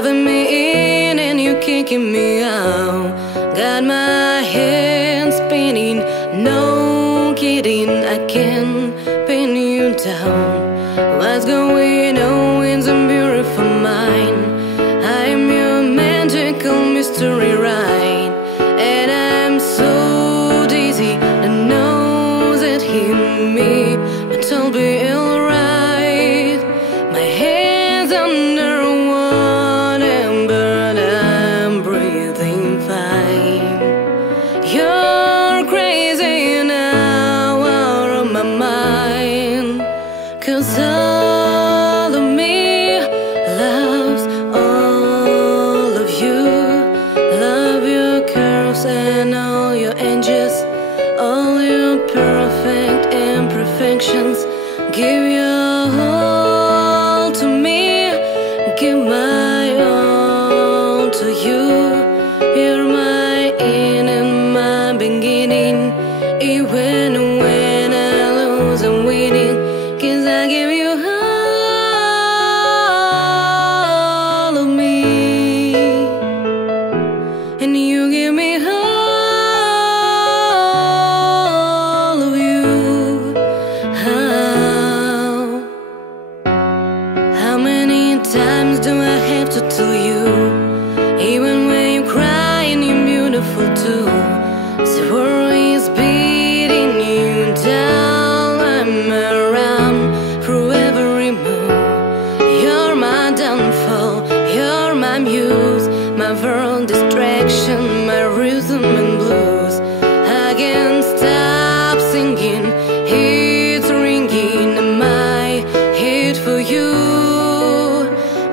driving me in and you kicking me out. Got my head spinning, no kidding, I can't pin you down. What's going on in some beautiful mind? I am your magical mystery ride, and I'm so dizzy, I know that hit me, but I'll be alright. My hands under water, but I'm breathing fine. You're crazy now, out of my mind, 'cause all of me loves all of you. Love your curves and all your edges, all your perfect imperfections. Give your all to me, give my all to you. You're my end and my beginning, even when I lose I'm winning, 'cause I give you all of me, and you give me all of you. How many times do I have to tell you, even when you cry and you're beautiful too? The world is beating you down, I'm around through every move. You're my downfall, you're my muse, my world distraction, my rhythm and blues. I can't stop singing, it's ringing in my head for you.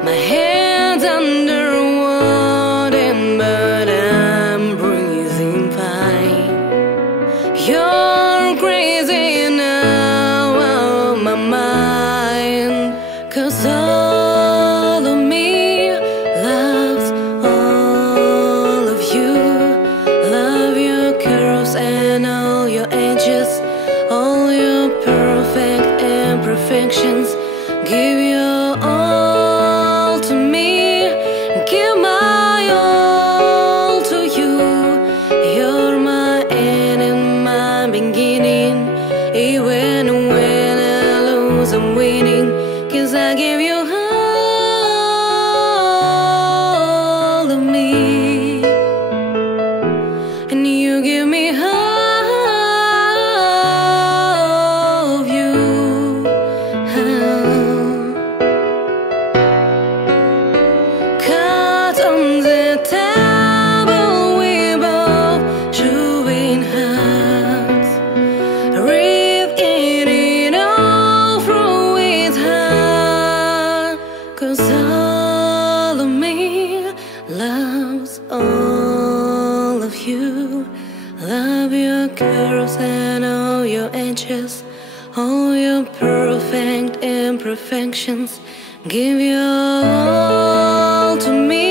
My head's under water, but I'm breathing fine. You're crazy now, out of my mind, 'cause all of me loves all of you. Love your curves and all your edges, all your perfect imperfections. Give your all to me, give my all to you. You're my end and my beginning, even when I lose I'm winning, 'cause I give you all of me, and you give me all of you. Cards on the table, we both showing hearts, ripping it all through with heart, 'cause all of me loves all of you. Love your curves and all your edges, all your perfect imperfections. Give your all to me,